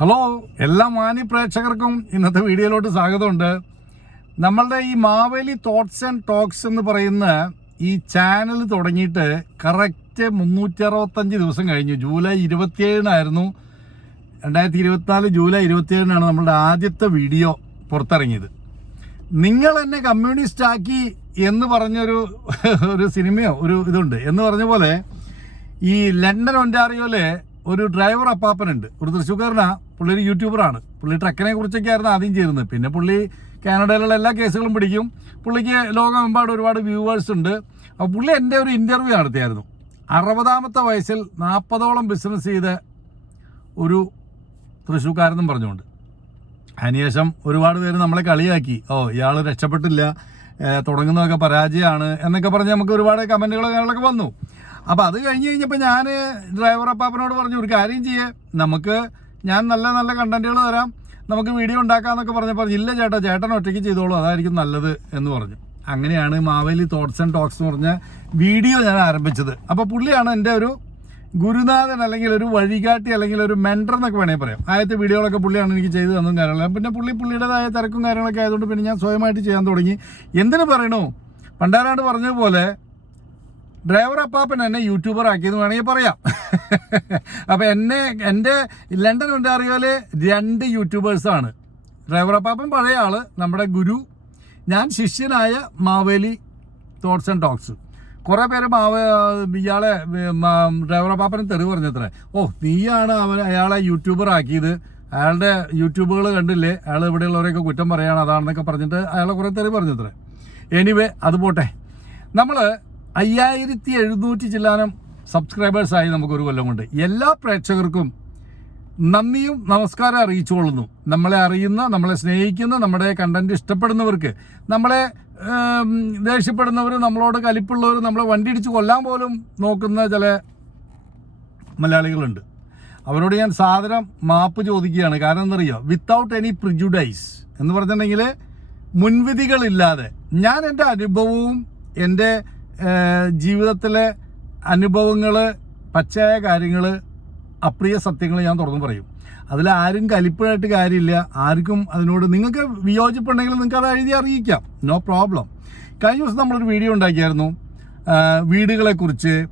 Hello എല്ലാ മാന്യ പ്രേക്ഷകർക്കും ഇന്നത്തെ വീഡിയോയിലോട്ട് സ്വാഗതമുണ്ട്. നമ്മളുടെ ഈ മാവേലി തോട്ട്സ് ആൻഡ് ടോക്സ് എന്ന് പറയുന്ന ഈ ചാനൽ തുടങ്ങിയിട്ട് കറക്റ്റ് മുന്നൂറ്റി അറുപത്തഞ്ച് ദിവസം കഴിഞ്ഞു. ജൂലൈ ഇരുപത്തിയേഴിനായിരുന്നു. രണ്ടായിരത്തി ഇരുപത്തിനാല് ജൂലൈ ഇരുപത്തിയേഴിനാണ് നമ്മളുടെ ആദ്യത്തെ വീഡിയോ പുറത്തിറങ്ങിയത്. നിങ്ങൾ എന്നെ കമ്മ്യൂണിസ്റ്റ് ആക്കി എന്ന് പറഞ്ഞൊരു ഒരു സിനിമയോ ഒരു ഇതുണ്ട്. എന്ന് പറഞ്ഞ പോലെ ഈ ലണ്ടൻ ഒന്റാറിയോയിലെ ഒരു ഡ്രൈവർ അപ്പാപ്പനുണ്ട്. ഒരു തൃശ്ശൂർക്കാരനാ. പുള്ളി ഒരു യൂട്യൂബറാണ് പുള്ളി ട്രക്കിനെ കുറിച്ചൊക്കെ ആയിരുന്നു ആദ്യം ചെയ്തിരുന്നത്. പിന്നെ പുള്ളി കാനഡയിലുള്ള എല്ലാ കേസുകളും പിടിക്കും. പുള്ളിക്ക് ലോകമെമ്പാടും ഒരുപാട് വ്യൂവേഴ്സ് ഉണ്ട്. അപ്പോൾ പുള്ളി എന്റെ ഒരു ഇന്റർവ്യൂ നടത്തിയായിരുന്നു. അറുപതാമത്തെ വയസ്സിൽ നാൽപ്പതോളം ബിസിനസ് ചെയ്ത ഒരു തൃശ്ശൂക്കാരെന്നും പറഞ്ഞുകൊണ്ട്. അതിനുശേഷം ഒരുപാട് പേര് നമ്മളെ കളിയാക്കി. ഓ ഇയാൾ രക്ഷപ്പെട്ടില്ല. തുടങ്ങുന്നതൊക്കെ പരാജയമാണ് എന്നൊക്കെ പറഞ്ഞ് നമുക്ക് ഒരുപാട് കമന്റുകൾ കാര്യങ്ങളൊക്കെ വന്നു. അപ്പോൾ അത് കഴിഞ്ഞ് കഴിഞ്ഞപ്പോൾ ഞാൻ ഡ്രൈവർ അപ്പാപ്പനോട് പറഞ്ഞു ഒരു കാര്യം ചെയ്യേ. നമുക്ക് ഞാൻ നല്ല നല്ല കണ്ടന്റുകൾ തരാം. നമുക്ക് വീഡിയോ ഉണ്ടാക്കാമെന്നൊക്കെ പറഞ്ഞപ്പോൾ ഇല്ല ചേട്ടാ ചേട്ടൻ ഒറ്റയ്ക്ക് ചെയ്തോളൂ അതായിരിക്കും നല്ലത് എന്ന് പറഞ്ഞു. അങ്ങനെയാണ് മാവേലി തോട്ട്സ് ആൻഡ് ടോക്സ് എന്ന് പറഞ്ഞ വീഡിയോ ഞാൻ ആരംഭിച്ചത്. അപ്പോൾ പുള്ളിയാണ് എന്റെ ഒരു ഗുരുനാഥൻ അല്ലെങ്കിൽ ഒരു വഴികാട്ടി അല്ലെങ്കിൽ ഒരു മെന്റർ എന്നൊക്കെ വേണമെങ്കിൽ പറയാം. ആദ്യത്തെ വീഡിയോകളൊക്കെ പുള്ളിയാണ് എനിക്ക് ചെയ്തു തന്നും കാര്യങ്ങളും പിന്നെ പുള്ളി പുള്ളിയുടേതായ തിരക്കും കാര്യങ്ങളൊക്കെ ആയതുകൊണ്ട് പിന്നെ ഞാൻ സ്വയമായിട്ട് ചെയ്യാൻ തുടങ്ങി. എന്തിനു പറയണു? പണ്ടാരാണ്ട് പറഞ്ഞതുപോലെ ഡ്രൈവർ അപ്പാപ്പൻ എന്നെ യൂട്യൂബർ ആക്കിയെന്ന് വേണമെങ്കിൽ പറയാം. അപ്പം എന്നെ എന്റെ ലണ്ടൻ ഒന്റാറിയോയിലെ രണ്ട് യൂട്യൂബേഴ്സാണ് ഡ്രൈവർ അപ്പാപ്പൻ പഴയ ആൾ നമ്മുടെ ഗുരു ഞാൻ ശിഷ്യനായ മാവേലി തോട്ട്സ് ആൻഡ് ടോക്സ്. കുറേ പേര് മാവ ഇയാളെ ഡ്രൈവർ അപ്പാപ്പനെ തെറി പറഞ്ഞത്രേ. ഓ നീയാണ് അവൻ അയാളെ യൂട്യൂബർ ആക്കിയത്. അയാളുടെ യൂട്യൂബുകൾ കണ്ടില്ലേ? അയാൾ ഇവിടെയുള്ളവരെയൊക്കെ കുറ്റം പറയാണ് അതാണെന്നൊക്കെ പറഞ്ഞിട്ട് അയാളെ കുറേ തെറി പറഞ്ഞത്രേ. എനിവേ അത് പോട്ടെ. നമ്മൾ അയ്യായിരത്തി എഴുന്നൂറ്റി ചില്ലാനം സബ്സ്ക്രൈബേഴ്സായി നമുക്കൊരു കൊല്ലം കൊണ്ട് എല്ലാ പ്രേക്ഷകർക്കും നന്ദിയും നമസ്കാരം അറിയിച്ചുകൊള്ളുന്നു. നമ്മളെ അറിയുന്ന നമ്മളെ സ്നേഹിക്കുന്ന നമ്മുടെ കണ്ടന്റ് ഇഷ്ടപ്പെടുന്നവർക്ക് നമ്മളെ ദേഷ്യപ്പെടുന്നവർ നമ്മളോട് കലിപ്പുള്ളവർ നമ്മളെ വണ്ടി ഇടിച്ച് കൊല്ലാൻ പോലും നോക്കുന്ന ചില മലയാളികളുണ്ട്. അവരോട് ഞാൻ സാധനം മാപ്പ് ചോദിക്കുകയാണ്. കാരണം എന്തറിയോ വിത്തൗട്ട് എനി പ്രിജുഡൈസ് എന്ന് പറഞ്ഞിട്ടുണ്ടെങ്കിൽ മുൻവിധികളില്ലാതെ. ഞാൻ എന്റെ അനുഭവവും എന്റെ ജീവിതത്തിലെ അനുഭവങ്ങൾ പച്ചയായ കാര്യങ്ങൾ അപ്രിയ സത്യങ്ങൾ ഞാൻ തുറന്നു പറയും. അതിൽ ആരും കലിപ്പായിട്ട് കാര്യമില്ല. ആർക്കും അതിനോട് നിങ്ങൾക്ക് വിയോജിപ്പുണ്ടെങ്കിൽ നിങ്ങൾക്ക് അത് എഴുതി അറിയിക്കാം. നോ പ്രോബ്ലം കഴിഞ്ഞ ദിവസം നമ്മളൊരു വീഡിയോ ഉണ്ടാക്കിയായിരുന്നു. വീടുകളെക്കുറിച്ച്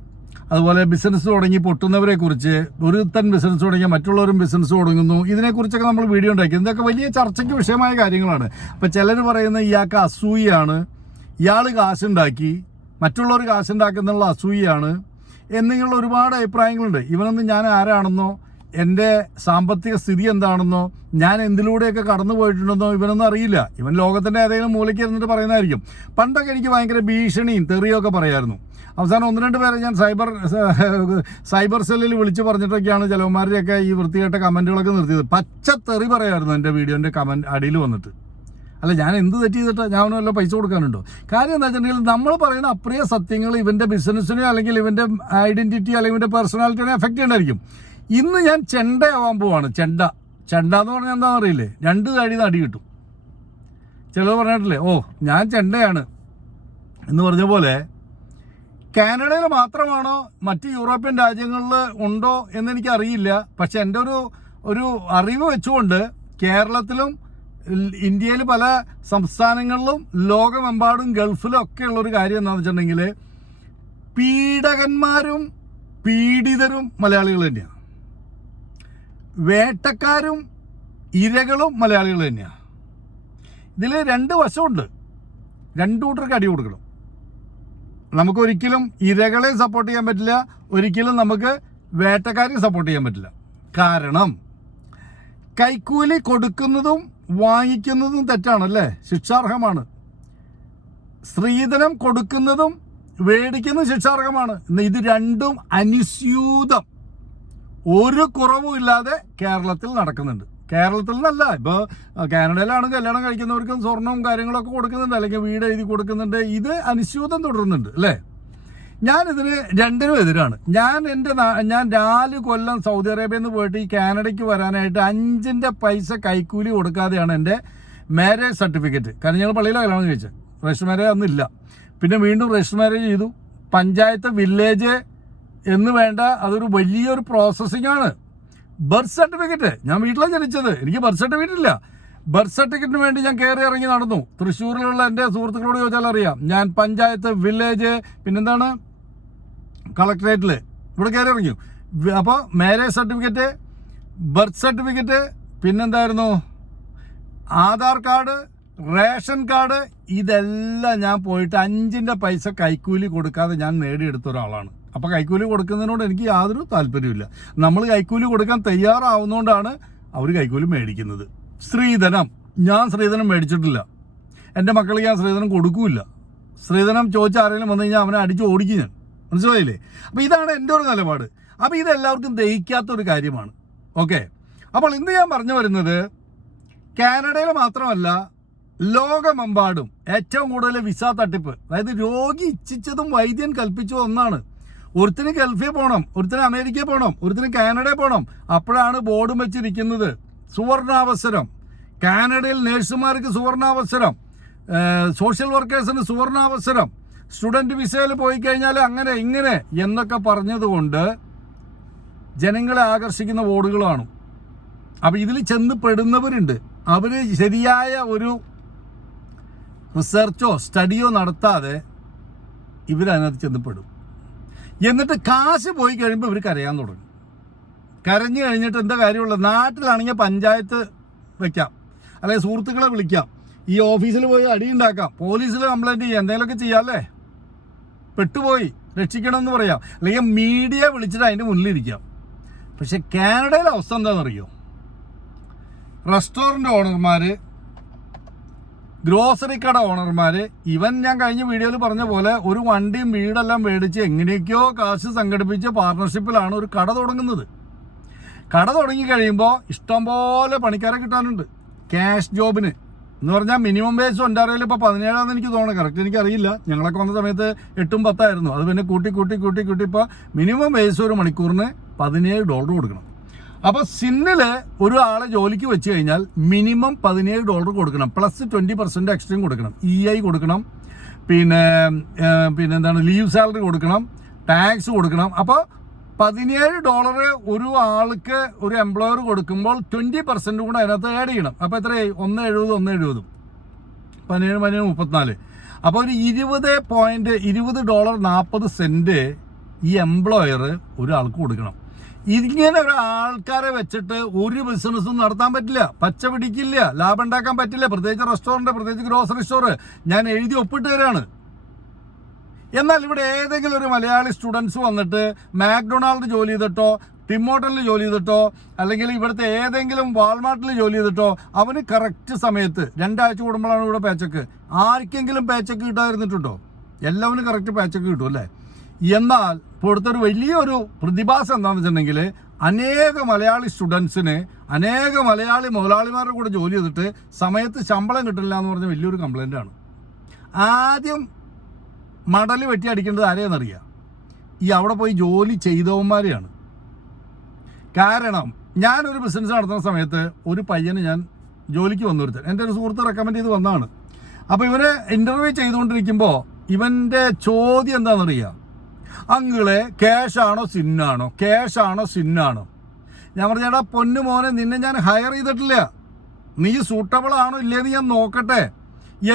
അതുപോലെ ബിസിനസ് തുടങ്ങി പൊട്ടുന്നവരെ കുറിച്ച് ഒരുത്തൻ ബിസിനസ് തുടങ്ങിയ മറ്റുള്ളവരും ബിസിനസ് തുടങ്ങുന്നു. ഇതിനെക്കുറിച്ചൊക്കെ നമ്മൾ വീഡിയോ ഉണ്ടാക്കി. ഇതൊക്കെ വലിയ ചർച്ചയ്ക്ക് വിഷയമായ കാര്യങ്ങളാണ്. അപ്പോൾ ചിലർ പറയുന്ന ഇയാൾക്ക് അസൂയാണ് ഇയാൾ കാശുണ്ടാക്കി. മറ്റുള്ളവർ കാശുണ്ടാക്കുന്നുള്ള അസൂയാണ് എന്നിങ്ങനെയുള്ള ഒരുപാട് അഭിപ്രായങ്ങളുണ്ട്. ഇവനൊന്നും ഞാൻ ആരാണെന്നോ എന്റെ സാമ്പത്തിക സ്ഥിതി എന്താണെന്നോ ഞാൻ എന്തിലൂടെയൊക്കെ കടന്നു പോയിട്ടുണ്ടെന്നോ ഇവനൊന്നും അറിയില്ല. ഇവൻ ലോകത്തിന്റെ ഏതെങ്കിലും മൂലയ്ക്ക് ഇരുന്നിട്ട് പറയുന്നതായിരിക്കും. പണ്ടൊക്കെ എനിക്ക് ഭയങ്കര ഭീഷണിയും തെറിയൊക്കെ പറയായിരുന്നു. അവസാനം ഒന്ന് രണ്ട് പേരെ ഞാൻ സൈബർ സൈബർ സെല്ലിൽ വിളിച്ച് പറഞ്ഞിട്ടൊക്കെയാണ് ചിലവന്മാരുടെയൊക്കെ ഈ വൃത്തികെട്ട കമന്റുകളൊക്കെ നിർത്തിയത്. പച്ച തെറി പറയായിരുന്നു എന്റെ വീഡിയോന്റെ കമന്റ് അടിയിൽ വന്നിട്ട്. അല്ല ഞാൻ എന്ത് തെറ്റ് ചെയ്തിട്ട്? ഞാൻ വല്ല പൈസ കൊടുക്കാനുണ്ടോ? കാര്യം എന്താ വെച്ചിട്ടുണ്ടെങ്കിൽ നമ്മൾ പറയുന്ന അപ്രിയ സത്യങ്ങൾ ഇവന്റെ ബിസിനസ്സിനെ അല്ലെങ്കിൽ ഇവന്റെ ഐഡന്റിറ്റി അല്ലെങ്കിൽ ഇവന്റെ പേഴ്സണാലിറ്റിനെ എഫക്റ്റ് ചെയ്യണ്ടായിരിക്കും ഇന്ന് ഞാൻ ചെണ്ടയാവാൻ പോവാണ്. ചെണ്ട. ചെണ്ട എന്ന് പറഞ്ഞാൽ എന്താണെന്ന് അറിയില്ലേ? രണ്ട് തടി നടി കിട്ടും. ചിലർ പറഞ്ഞിട്ടില്ലേ? ഓ ഞാൻ ചെണ്ടയാണ്. എന്ന് പറഞ്ഞ പോലെ കാനഡയിൽ മാത്രമാണോ മറ്റ് യൂറോപ്യൻ രാജ്യങ്ങളിൽ ഉണ്ടോ എന്ന് എനിക്കറിയില്ല. പക്ഷെ എന്റെ ഒരു ഒരു അറിവ് വെച്ചുകൊണ്ട് കേരളത്തിലും ഇന്ത്യയിൽ പല സംസ്ഥാനങ്ങളിലും ലോകമെമ്പാടും ഗൾഫിലും ഒക്കെ ഉള്ളൊരു കാര്യം എന്താണെന്ന് വെച്ചിട്ടുണ്ടെങ്കിൽ പീഡകന്മാരും പീഡിതരും മലയാളികൾ തന്നെയാണ് വേട്ടക്കാരും ഇരകളും മലയാളികൾ തന്നെയാണ് ഇതിൽ രണ്ട് വശമുണ്ട്. രണ്ടു കൂട്ടർക്ക് അടി കൊടുക്കണം. നമുക്കൊരിക്കലും ഇരകളെ സപ്പോർട്ട് ചെയ്യാൻ പറ്റില്ല. ഒരിക്കലും നമുക്ക് വേട്ടക്കാരെ സപ്പോർട്ട് ചെയ്യാൻ പറ്റില്ല. കാരണം കൈക്കൂലി കൊടുക്കുന്നതും വാങ്ങിക്കുന്നതും തെറ്റാണല്ലേ? ശിക്ഷാർഹമാണ്. സ്ത്രീധനം കൊടുക്കുന്നതും മേടിക്കുന്നതും ശിക്ഷാർഹമാണ്. ഇത് രണ്ടും അനുസ്യൂതം. ഒരു കുറവും ഇല്ലാതെ കേരളത്തിൽ നടക്കുന്നുണ്ട്. കേരളത്തിൽ നിന്നല്ല. ഇപ്പോൾ കാനഡയിലാണ് കല്യാണം കഴിക്കുന്നവർക്കും സ്വർണവും കാര്യങ്ങളൊക്കെ കൊടുക്കുന്നുണ്ട്. അല്ലെങ്കിൽ വീട് എഴുതി കൊടുക്കുന്നുണ്ട്. ഇത് അനുസ്യൂതം തുടരുന്നുണ്ട്. അല്ലേ? ഞാനിതിന് രണ്ടിനും എതിരാണ്. ഞാൻ എന്റെ ഞാൻ നാല് കൊല്ലം സൗദി അറേബ്യയിൽ നിന്ന് പോയിട്ട് ഈ കാനഡയ്ക്ക് വരാനായിട്ട് അഞ്ചിന്റെ പൈസ കൈക്കൂലി കൊടുക്കാതെയാണ് എന്റെ മാരേജ് സർട്ടിഫിക്കറ്റ് കാരണം ഞങ്ങൾ പള്ളിയിലെ കല്യാണം കഴിച്ചത്. രജിസ്റ്റർ മാരേജ് അന്നില്ല പിന്നെ വീണ്ടും രജിസ്റ്റർ മാരേജ് ചെയ്തു. പഞ്ചായത്ത് വില്ലേജ് എന്ന് വേണ്ട അതൊരു വലിയൊരു പ്രോസസ്സിംഗ് ആണ്. ബർത്ത് സർട്ടിഫിക്കറ്റ് ഞാൻ വീട്ടിലാണ് ജനിച്ചത്. എനിക്ക് ബർത്ത് സർട്ടിഫിക്കറ്റ് ഇല്ല. ബർത്ത് സർട്ടിഫിക്കറ്റിന് വേണ്ടി ഞാൻ കയറി ഇറങ്ങി നടന്നു. തൃശ്ശൂരിലുള്ള എന്റെ സുഹൃത്തുക്കളോട് ചോദിച്ചാൽ അറിയാം ഞാൻ പഞ്ചായത്ത് വില്ലേജ് പിന്നെന്താണ്? കളക്ടറേറ്റിൽ ഇവിടെ കയറി ഇറങ്ങി അപ്പോൾ മാരേജ് സർട്ടിഫിക്കറ്റ് ബർത്ത് സർട്ടിഫിക്കറ്റ് പിന്നെന്തായിരുന്നു? ആധാർ കാർഡ് റേഷൻ കാർഡ് ഇതെല്ലാം ഞാൻ പോയിട്ട് അഞ്ചിന്റെ പൈസ കൈക്കൂലി കൊടുക്കാതെ ഞാൻ നേടിയെടുത്ത ഒരാളാണ്. അപ്പോൾ കൈക്കൂലി കൊടുക്കുന്നതിനോട് എനിക്ക് യാതൊരു താല്പര്യമില്ല നമ്മൾ കൈക്കൂലി കൊടുക്കാൻ തയ്യാറാവുന്നതുകൊണ്ടാണ് അവർ കൈക്കൂലി മേടിക്കുന്നത്. സ്ത്രീധനം. ഞാൻ സ്ത്രീധനം മേടിച്ചിട്ടില്ല. എന്റെ മക്കൾക്ക് ഞാൻ സ്ത്രീധനം കൊടുക്കൂല സ്ത്രീധനം ചോദിച്ച ആരെങ്കിലും വന്നു കഴിഞ്ഞാൽ അവനെ അടിച്ച് ഓടിക്കും ഞാൻ. മനസ്സിലായില്ലേ? അപ്പോൾ ഇതാണ് എന്റെ ഒരു നിലപാട്. അപ്പോൾ ഇതെല്ലാവർക്കും ദഹിക്കാത്ത ഒരു കാര്യമാണ്. ഓക്കെ? അപ്പോൾ ഇന്ന് ഞാൻ പറഞ്ഞു വരുന്നത് കാനഡയിൽ മാത്രമല്ല ലോകമെമ്പാടും ഏറ്റവും കൂടുതൽ വിസ തട്ടിപ്പ് അതായത് രോഗി ഇച്ഛിച്ചതും വൈദ്യൻ കൽപ്പിച്ചതും ഒന്നാണ്. ഒരുത്തിന് ഗൾഫിൽ പോകണം ഒരുത്തിന് അമേരിക്കയിൽ പോകണം ഒരുത്തിന് കാനഡയിൽ പോകണം അപ്പോഴാണ് ബോർഡും വെച്ചിരിക്കുന്നത് സുവർണാവസരം. കാനഡയിൽ നഴ്സുമാർക്ക് സുവർണാവസരം. സോഷ്യൽ വർക്കേഴ്സിന് സുവർണാവസരം. സ്റ്റുഡന്റ് വിസയിൽ പോയി കഴിഞ്ഞാൽ അങ്ങനെ ഇങ്ങനെ എന്നൊക്കെ പറഞ്ഞതുകൊണ്ട് ജനങ്ങളെ ആകർഷിക്കുന്ന വോർഡുകളാണ് അപ്പോൾ ഇതിൽ ചെന്ന് പെടുന്നവരുണ്ട്. അവർ ശരിയായ ഒരു റിസർച്ചോ സ്റ്റഡിയോ നടത്താതെ ഇവരതിനകത്ത് ചെന്ന് പെടും. എന്നിട്ട് കാശ് പോയി കഴിയുമ്പോൾ ഇവർ കരയാൻ തുടങ്ങും. കരഞ്ഞു കഴിഞ്ഞിട്ട് എന്താ കാര്യമുള്ളത്? നാട്ടിലാണെങ്കിൽ പഞ്ചായത്ത് വയ്ക്കാം അല്ലെങ്കിൽ സുഹൃത്തുക്കളെ വിളിക്കാം. ഈ ഓഫീസിൽ പോയി അടിയുണ്ടാക്കാം പോലീസിൽ കംപ്ലൈന്റ് ചെയ്യാം. എന്തെങ്കിലുമൊക്കെ ചെയ്യാം അല്ലേ? പെട്ടുപോയി. രക്ഷിക്കണം എന്ന് പറയാം. അല്ലെങ്കിൽ മീഡിയ വിളിച്ചിട്ട് അതിന്റെ മുന്നിലിരിക്കാം. പക്ഷെ കാനഡയിലെ അവസ്ഥ എന്താണെന്നറിയോ? റെസ്റ്റോറന്റ് ഓണർമാർ ഗ്രോസറി കട ഓണർമാർ ഇവൻ ഞാൻ കഴിഞ്ഞ വീഡിയോയിൽ പറഞ്ഞ പോലെ ഒരു വണ്ടിയും വീടെല്ലാം മേടിച്ച് എങ്ങനെയൊക്കെയോ കാശ് സംഘടിപ്പിച്ച് പാർട്ണർഷിപ്പിലാണ് ഒരു കട തുടങ്ങുന്നത്. കട തുടങ്ങി കഴിയുമ്പോൾ ഇഷ്ടംപോലെ പണിക്കാരെ കിട്ടാനുണ്ട്. ക്യാഷ് ജോബിന് എന്ന് പറഞ്ഞാൽ മിനിമം വേജ് ഒന്റാറിയോയിൽ ഇപ്പോൾ പതിനേഴാന്ന് എനിക്ക് തോന്നണം കറക്റ്റ് എനിക്കറിയില്ല ഞങ്ങളൊക്കെ വന്ന സമയത്ത് എട്ടും പത്തായിരുന്നു അത് പിന്നെ കൂട്ടി കൂട്ടി കൂട്ടി കൂട്ടി ഇപ്പോൾ മിനിമം വേജ് ഒരു മണിക്കൂറിന് പതിനേഴ് ഡോളർ കൊടുക്കണം. അപ്പോൾ സിന്നിൽ ഒരു ആളെ ജോലിക്ക് വെച്ച് കഴിഞ്ഞാൽ മിനിമം പതിനേഴ് ഡോളർ കൊടുക്കണം. പ്ലസ് ട്വന്റി പെർസെന്റ് എക്സ്ട്രീം കൊടുക്കണം. ഇ ഐ കൊടുക്കണം. പിന്നെ പിന്നെ എന്താണ്? ലീവ് സാലറി കൊടുക്കണം. ടാക്സ് കൊടുക്കണം. അപ്പോൾ പതിനേഴ് ഡോളർ ഒരു ആൾക്ക് ഒരു എംപ്ലോയർ കൊടുക്കുമ്പോൾ ട്വന്റി പെർസെന്റ് കൂടെ അതിനകത്ത് ആഡ് ചെയ്യണം. അപ്പോൾ എത്രയായി? ഒന്ന് എഴുപത് ഒന്ന് എഴുപതും. പതിനേഴ് പതിനേഴ് മുപ്പത്തിനാല്. അപ്പോൾ ഒരു ഇരുപത് പോയിന്റ് ഇരുപത് ഡോളർ നാൽപ്പത് സെന്റ് ഈ എംപ്ലോയർ ഒരാൾക്ക് കൊടുക്കണം. ഇങ്ങനെ ഒരു ആൾക്കാരെ വെച്ചിട്ട് ഒരു ബിസിനസ്സും നടത്താൻ പറ്റില്ല. പച്ച പിടിക്കില്ല. ലാഭം ഉണ്ടാക്കാൻ പറ്റില്ല. പ്രത്യേകിച്ച് റെസ്റ്റോറന്റ് പ്രത്യേകിച്ച് ഗ്രോസറി സ്റ്റോർ ഞാൻ എഴുതി ഒപ്പിട്ട് തരാണ് എന്നാൽ ഇവിടെ ഏതെങ്കിലും ഒരു മലയാളി സ്റ്റുഡൻസ് വന്നിട്ട് മാക്ഡൊണാൾഡ് ജോലി ചെയ്തിട്ടോ ടിമോട്ടലിൽ ജോലി ചെയ്തിട്ടോ അല്ലെങ്കിൽ ഇവിടുത്തെ ഏതെങ്കിലും വാൾമാർട്ടിൽ ജോലി ചെയ്തിട്ടോ അവന് കറക്റ്റ് സമയത്ത് രണ്ടാഴ്ച കൂടുമ്പോഴാണ് ഇവിടെ പേച്ചക്ക് ആർക്കെങ്കിലും പേച്ചക്ക് കിട്ടാതിരുന്നിട്ടുണ്ടോ? എല്ലാവനും കറക്റ്റ് പേച്ചക്ക് കിട്ടും അല്ലേ? എന്നാൽ ഇപ്പോഴത്തെ ഒരു വലിയൊരു പ്രതിഭാസം എന്താണെന്ന് വെച്ചിട്ടുണ്ടെങ്കിൽ അനേക മലയാളി സ്റ്റുഡൻസിന് അനേക മലയാളി മുതലാളിമാരുടെ കൂടെ ജോലി ചെയ്തിട്ട് സമയത്ത് ശമ്പളം കിട്ടില്ല എന്ന് പറഞ്ഞ വലിയൊരു കംപ്ലൈന്റ് ആണ്. ആദ്യം മടൽ വെട്ടി അടിക്കേണ്ടത് ആരെയെന്നറിയാം? ഈ അവിടെ പോയി ജോലി ചെയ്തവന്മാരെയാണ്. കാരണം ഞാനൊരു ബിസിനസ് നടത്തുന്ന സമയത്ത് ഒരു പയ്യന് ഞാൻ ജോലിക്ക് വന്നു ഒരുത്തൻ. എന്റെ ഒരു സുഹൃത്ത് റെക്കമെൻഡ് ചെയ്ത് വന്നതാണ്. അപ്പോൾ ഇവരെ ഇന്റർവ്യൂ ചെയ്തുകൊണ്ടിരിക്കുമ്പോൾ ഇവന്റെ ചോദ്യം എന്താണെന്നറിയാം? അങ്കിളെ ക്യാഷ് ആണോ സിന്നാണോ ക്യാഷ് ആണോ സിന്നാണോ ഞാൻ പറഞ്ഞേടാ പൊന്നു മോനെ നിന്നെ ഞാൻ ഹയർ ചെയ്തിട്ടില്ല. നീ സൂട്ടബിൾ ആണോ ഇല്ലേന്ന് ഞാൻ നോക്കട്ടെ.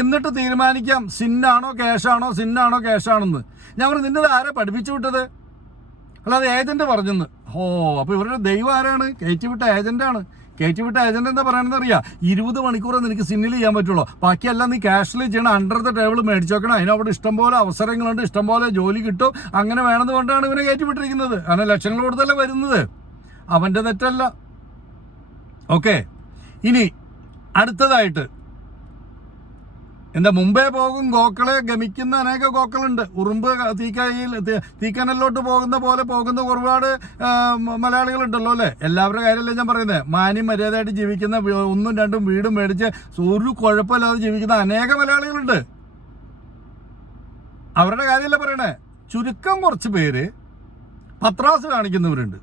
എന്നിട്ട് തീരുമാനിക്കാം സിന്നാണോ ക്യാഷാണോ സിന്നാണോ ക്യാഷാണെന്ന്. ഞാൻ പറഞ്ഞു നിന്നത് ആരെ പഠിപ്പിച്ചു വിട്ടത്? അല്ലാതെ ഏജന്റ് പറഞ്ഞെന്ന്. ഓ അപ്പൊ ഇവരുടെ ദൈവം ആരാണ്? കയറ്റിവിട്ട ഏജന്റാണ് കയറ്റിവിട്ട ഏജന്റ് എന്താ പറയണെന്ന് അറിയാം. ഇരുപത് മണിക്കൂറെ നിനക്ക് സിന്നിൽ ചെയ്യാൻ പറ്റുള്ളൂ. ബാക്കിയെല്ലാം നീ ക്യാഷിൽ ചെയ്യണം അണ്ടർ ദ ടേബിൾ മേടിച്ചു വെക്കണം. അതിനവിടെ ഇഷ്ടംപോലെ അവസരങ്ങളുണ്ട് ഇഷ്ടംപോലെ ജോലി കിട്ടും. അങ്ങനെ വേണമെന്ന് കൊണ്ടാണ് ഇവനെ കയറ്റിവിട്ടിരിക്കുന്നത്. അങ്ങനെ ലക്ഷങ്ങൾ കൊടുത്തല്ലേ വരുന്നത്? അവന്റെ തെറ്റല്ല. ഓക്കെ ഇനി അടുത്തതായിട്ട് എന്താ മുമ്പേ പോകും ഗോക്കളെ ഗമിക്കുന്ന അനേക ഗോക്കളുണ്ട്. ഉറുമ്പ് തീക്കായിൽ തീക്കനലിലോട്ട് പോകുന്ന പോലെ പോകുന്ന ഒരുപാട് മലയാളികളുണ്ടല്ലോ അല്ലേ? എല്ലാവരുടെ കാര്യമല്ലേ ഞാൻ പറയുന്നത് മാന്യം മര്യാദയായിട്ട് ജീവിക്കുന്ന ഒന്നും രണ്ടും വീടും മേടിച്ച് ഒരു കുഴപ്പമില്ലാതെ ജീവിക്കുന്ന അനേക മലയാളികളുണ്ട്. അവരുടെ കാര്യമല്ല പറയണേ? ചുരുക്കം കുറച്ച് പേര് പത്രാസ് കാണിക്കുന്നവരുണ്ട്.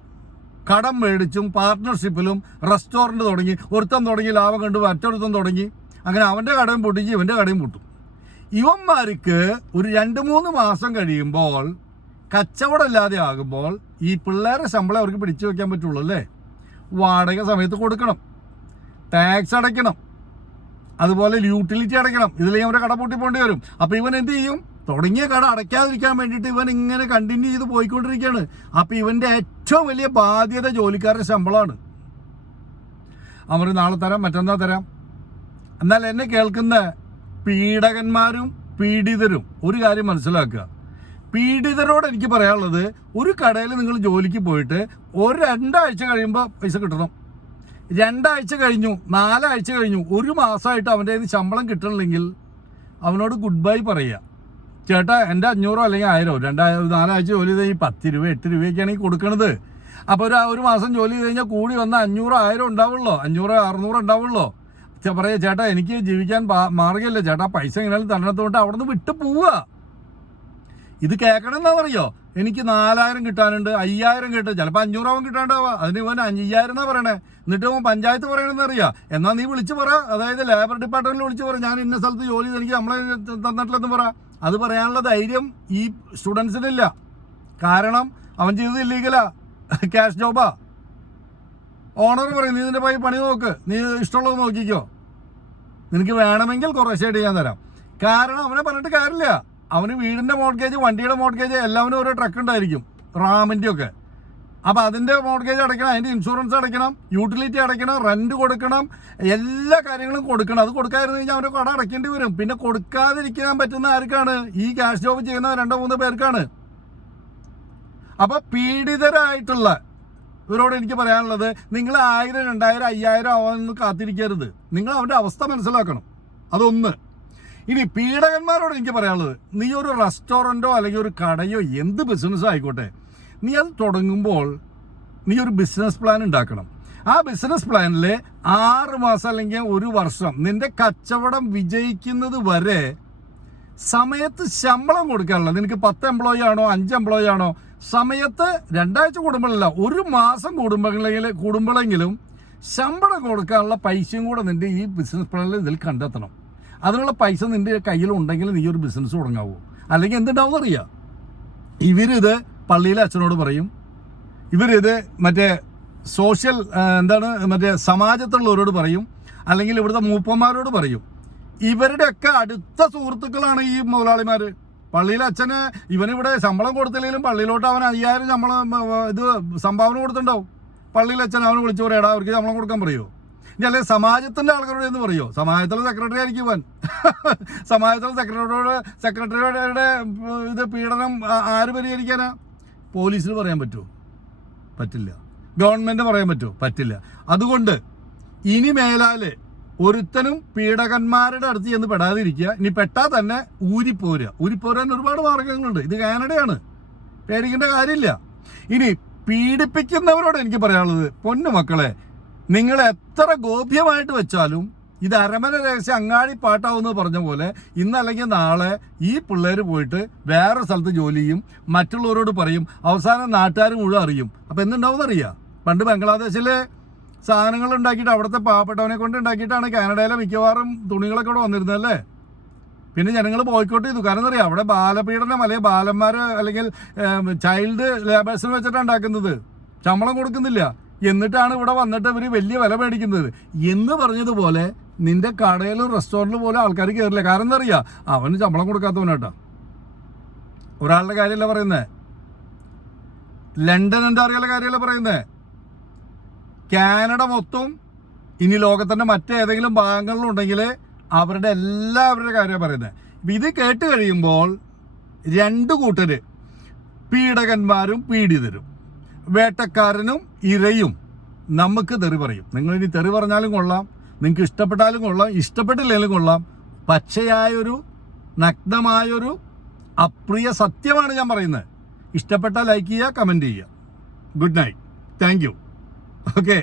കടം മേടിച്ചും പാർട്ട്ണർഷിപ്പിലും റെസ്റ്റോറന്റ് തുടങ്ങി ഒരുത്തം തുടങ്ങി ലാഭം കണ്ടു മറ്റൊരുത്തം തുടങ്ങി. അങ്ങനെ അവന്റെ കടയും പൊട്ടിച്ച് ഇവന്റെ കടയും പൊട്ടും. ഇവന്മാർക്ക് ഒരു രണ്ട് മൂന്ന് മാസം കഴിയുമ്പോൾ കച്ചവടം ഇല്ലാതെ ആകുമ്പോൾ ഈ പിള്ളേരെ ശമ്പളം അവർക്ക് പിടിച്ചു വെക്കാൻ പറ്റുള്ളൂ അല്ലേ വാടക സമയത്ത് കൊടുക്കണം. ടാക്സ് അടയ്ക്കണം. അതുപോലെ യൂട്ടിലിറ്റി അടയ്ക്കണം. ഇതിലേക്ക് അവരെ കട പൊട്ടി പോകേണ്ടി വരും. അപ്പോൾ ഇവൻ എന്ത് ചെയ്യും? തുടങ്ങിയ കട അടയ്ക്കാതിരിക്കാൻ വേണ്ടിയിട്ട് ഇവൻ ഇങ്ങനെ കണ്ടിന്യൂ ചെയ്ത് പോയിക്കൊണ്ടിരിക്കുകയാണ്. അപ്പോൾ ഇവന്റെ ഏറ്റവും വലിയ ബാധ്യത ജോലിക്കാരുടെ ശമ്പളമാണ്. അവർ നാളെ തരാം മറ്റന്നാൾ തരാം. എന്നാൽ എന്നെ കേൾക്കുന്ന പീഡകന്മാരും പീഡിതരും ഒരു കാര്യം മനസ്സിലാക്കുക. പീഡിതരോട് എനിക്ക് പറയാനുള്ളത് ഒരു കടയിൽ നിങ്ങൾ ജോലിക്ക് പോയിട്ട് ഒരു രണ്ടാഴ്ച കഴിയുമ്പോൾ പൈസ കിട്ടണം. രണ്ടാഴ്ച കഴിഞ്ഞു നാലാഴ്ച കഴിഞ്ഞു ഒരു മാസമായിട്ട് അവന്റെ കയ്യിൽ ശമ്പളം കിട്ടണില്ലെങ്കിൽ അവനോട് ഗുഡ് ബൈ പറയുക. ചേട്ടാ എന്റെ അഞ്ഞൂറോ അല്ലെങ്കിൽ ആയിരോ? രണ്ടായിരം നാലാഴ്ച ജോലി ചെയ്ത് ഈ പത്ത് രൂപ എട്ട് രൂപയൊക്കെയാണ് ഈ കൊടുക്കണത്. അപ്പോൾ ഒരു ഒരു മാസം ജോലി ചെയ്ത് കഴിഞ്ഞാൽ കൂടി വന്ന അഞ്ഞൂറോ ആയിരം ഉണ്ടാവുള്ളോ? അഞ്ഞൂറോ അറുന്നൂറോ ഉണ്ടാവുള്ളൂ? പറയാ ചേട്ടാ എനിക്ക് ജീവിക്കാൻ മാർഗമില്ല ചേട്ടാ. പൈസ എങ്ങനെയാലും തരണത്തോട്ട് അവിടെ നിന്ന് വിട്ടു പോവുക. ഇത് കേൾക്കണം എന്താണെന്നറിയോ എനിക്ക് നാലായിരം കിട്ടാനുണ്ട് അയ്യായിരം കിട്ടും. ചിലപ്പോൾ അഞ്ഞൂറാവും കിട്ടാണ്ടാവാ. അതിന് ഇവൻ അയ്യായിരം എന്നാ പറയണേ. എന്നിട്ട് ഇവൻ പഞ്ചായത്ത് പറയണമെന്ന് അറിയാം എന്നാൽ നീ വിളിച്ചു പറ. അതായത് ലേബർ ഡിപ്പാർട്ട്മെന്റിൽ വിളിച്ചു പറ. ഞാൻ ഇന്ന സ്ഥലത്ത് ജോലി എനിക്ക് നമ്മളെ തന്നിട്ടില്ലെന്ന് പറ. അത് പറയാനുള്ള ധൈര്യം ഈ സ്റ്റുഡൻസിനില്ല കാരണം അവൻ ചെയ്തത് ഇല്ലീഗലാ ക്യാഷ് ജോബാ ഓണർ പറയും നീ നിന്റെ പോയി പണി നോക്ക്. നീ ഇഷ്ടമുള്ളത് നോക്കിക്കോ. നിനക്ക് വേണമെങ്കിൽ കുറേശ്ശായിട്ട് ഞാൻ തരാം. കാരണം അവനെ പറഞ്ഞിട്ട് കാര്യമില്ല. അവന് വീടിന്റെ മോഡ്ഗേജ് വണ്ടിയുടെ മോഡ്ഗേജ് എല്ലാവനും ഓരോ ട്രക്ക് ഉണ്ടായിരിക്കും. റാമിന്റെ ഒക്കെ. അപ്പൊ അതിന്റെ മോഡ്ഗേജ് അടയ്ക്കണം അതിന്റെ ഇൻഷുറൻസ് അടയ്ക്കണം യൂട്ടിലിറ്റി അടയ്ക്കണം റെന്റ് കൊടുക്കണം എല്ലാ കാര്യങ്ങളും കൊടുക്കണം. അത് കൊടുക്കാതിരുന്നു കഴിഞ്ഞാൽ അവന് കട അടയ്ക്കേണ്ടി വരും. പിന്നെ കൊടുക്കാതിരിക്കാൻ പറ്റുന്ന ആർക്കാണ്? ഈ ക്യാഷ് ജോബ് ചെയ്യുന്ന രണ്ടോ മൂന്നോ പേർക്കാണ്. അപ്പോൾ പീഡിതരായിട്ടുള്ള ഇവരോട് എനിക്ക് പറയാനുള്ളത് നിങ്ങൾ ആയിരം രണ്ടായിരം അയ്യായിരം ആവാനൊന്നും കാത്തിരിക്കരുത്. നിങ്ങൾ അവരുടെ അവസ്ഥ മനസ്സിലാക്കണം. അതൊന്ന്. ഇനി പീഡകന്മാരോട് എനിക്ക് പറയാനുള്ളത് നീ ഒരു റെസ്റ്റോറന്റോ അല്ലെങ്കിൽ ഒരു കടയോ എന്ത് ബിസിനസ്സോ ആയിക്കോട്ടെ നീ അത് തുടങ്ങുമ്പോൾ നീ ഒരു ബിസിനസ് പ്ലാൻ ഉണ്ടാക്കണം. ആ ബിസിനസ് പ്ലാനിൽ ആറ് മാസം അല്ലെങ്കിൽ ഒരു വർഷം നിന്റെ കച്ചവടം വിജയിക്കുന്നത് വരെ സമയത്ത് ശമ്പളം കൊടുക്കാനുള്ള നിനക്ക് പത്ത് എംപ്ലോയി ആണോ അഞ്ച് എംപ്ലോയി ആണോ സമയത്ത് രണ്ടാഴ്ച കുടുംബങ്ങളല്ല ഒരു മാസം കുടുംബങ്ങളെങ്കിൽ കുടുംബങ്ങളെങ്കിലും ശമ്പളം കൊടുക്കാനുള്ള പൈസയും കൂടെ നിന്റെ ഈ ബിസിനസ് പ്ലാനിൽ ഇതിൽ കണ്ടെത്തണം. അതിനുള്ള പൈസ നിന്റെ കയ്യിൽ ഉണ്ടെങ്കിൽ നീ ഒരു ബിസിനസ് തുടങ്ങാവൂ. അല്ലെങ്കിൽ എന്തുണ്ടാവും അറിയാം ഇവരിത് പള്ളിയിലെ അച്ഛനോട് പറയും. ഇവരിത് മറ്റേ സോഷ്യൽ എന്താണ് മറ്റേ സമാജത്തുള്ളവരോട് പറയും. അല്ലെങ്കിൽ ഇവിടുത്തെ മൂപ്പന്മാരോട് പറയും. ഇവരുടെയൊക്കെ അടുത്ത സുഹൃത്തുക്കളാണ് ഈ മുതലാളിമാര്. പള്ളിയിലെ അച്ഛന് ഇവനിവിടെ ശമ്പളം കൊടുത്തില്ലെങ്കിലും പള്ളിയിലോട്ട് അവൻ അയ്യായിരം ശമ്പളം ഇത് സംഭാവന കൊടുത്തിട്ടുണ്ടാവും. പള്ളിയിലെ അച്ഛൻ അവന് വിളിച്ചു പറയടാ അവർക്ക് ശമ്പളം കൊടുക്കാൻ പറയുമോ ഇനി അല്ലെങ്കിൽ സമാജത്തിന്റെ ആളുകളോട് എന്ന് പറയുമോ സമാജത്തിലെ സെക്രട്ടറി ആയിരിക്കും ഇവൻ. സമാജത്തിലെ സെക്രട്ടറിയോട് സെക്രട്ടറിയുടെ ഇത് പീഡനം ആര് പരിഹരിക്കാനാ? പോലീസിന് പറയാൻ പറ്റുമോ? പറ്റില്ല. ഗവൺമെന്റ് പറയാൻ പറ്റുമോ? പറ്റില്ല. അതുകൊണ്ട് ഇനി മേലാൽ ഒരുത്തനും പീഡകന്മാരുടെ അടുത്ത് ചെന്ന് പെടാതിരിക്കുക. ഇനി പെട്ടാൽ തന്നെ ഊരിപ്പോരുക. ഊരിപ്പോരാൻ ഒരുപാട് മാർഗങ്ങളുണ്ട്. ഇത് കാനഡയാണ്. പേടിക്കേണ്ട കാര്യമില്ല. ഇനി പീഡിപ്പിക്കുന്നവരോട് എനിക്ക് പറയാനുള്ളത് പൊന്നു മക്കളെ നിങ്ങൾ എത്ര ഗോപ്യമായിട്ട് വെച്ചാലും ഇത് അരമന രഹസ്യം അങ്ങാടി പാട്ടാവുന്ന പറഞ്ഞ പോലെ ഇന്നല്ലെങ്കിൽ നാളെ ഈ പിള്ളേർ പോയിട്ട് വേറെ സ്ഥലത്ത് ജോലി ചെയ്യും മറ്റുള്ളവരോട് പറയും അവസാനം നാട്ടുകാർ മുഴുവൻ അറിയും. അപ്പം എന്തുണ്ടാവും അറിയാം പണ്ട് ബംഗ്ലാദേശിലെ സാധനങ്ങൾ ഉണ്ടാക്കിയിട്ട് അവിടുത്തെ പാവപ്പെട്ടവനെ കൊണ്ട് ഉണ്ടാക്കിയിട്ടാണ് കാനഡയിലെ മിക്കവാറും തുണികളൊക്കെ ഇവിടെ വന്നിരുന്നത് അല്ലേ പിന്നെ ജനങ്ങൾ ബോയ്ക്കോട്ട് ചെയ്തു. കാരണം അറിയാം? അവിടെ ബാലപീഡനം അല്ലെങ്കിൽ ബാലന്മാർ അല്ലെങ്കിൽ ചൈൽഡ് ലേബേഴ്സിന് വെച്ചിട്ടാണ് ഉണ്ടാക്കുന്നത്. ശമ്പളം കൊടുക്കുന്നില്ല. എന്നിട്ടാണ് ഇവിടെ വന്നിട്ട് ഇവർ വലിയ വില മേടിക്കുന്നത്. എന്ന് പറഞ്ഞതുപോലെ നിന്റെ കടയിലും റെസ്റ്റോറന്റിലും പോലും ആൾക്കാർ കയറില്ല കാരണം എന്താ അറിയാ? അവന് ശമ്പളം കൊടുക്കാത്തവനാട്ടാ. ഒരാളുടെ കാര്യമല്ല പറയുന്നത് ലണ്ടൻ എന്താ അറിയാനുള്ള കാര്യമല്ല പറയുന്നത് കാനഡ മൊത്തം ഇനി ലോകത്തിന്റെ മറ്റേതെങ്കിലും ഭാഗങ്ങളിലുണ്ടെങ്കിൽ അവരുടെ എല്ലാവരുടെ കാര്യമാണ് പറയുന്നത്. ഇപ്പം ഇത് കേട്ട് കഴിയുമ്പോൾ രണ്ട് കൂട്ടർ പീഡകന്മാരും പീഡിതരും വേട്ടക്കാരനും ഇരയും നമുക്ക് തെറി പറയും. നിങ്ങൾ ഇനി തെറി പറഞ്ഞാലും കൊള്ളാം നിങ്ങൾക്ക് ഇഷ്ടപ്പെട്ടാലും കൊള്ളാം ഇഷ്ടപ്പെട്ടില്ലെങ്കിലും കൊള്ളാം. പച്ചയായൊരു നഗ്നമായൊരു അപ്രിയ സത്യമാണ് ഞാൻ പറയുന്നത്. ഇഷ്ടപ്പെട്ടാൽ ലൈക്ക് ചെയ്യുക കമന്റ് ചെയ്യുക. Good night thank you okay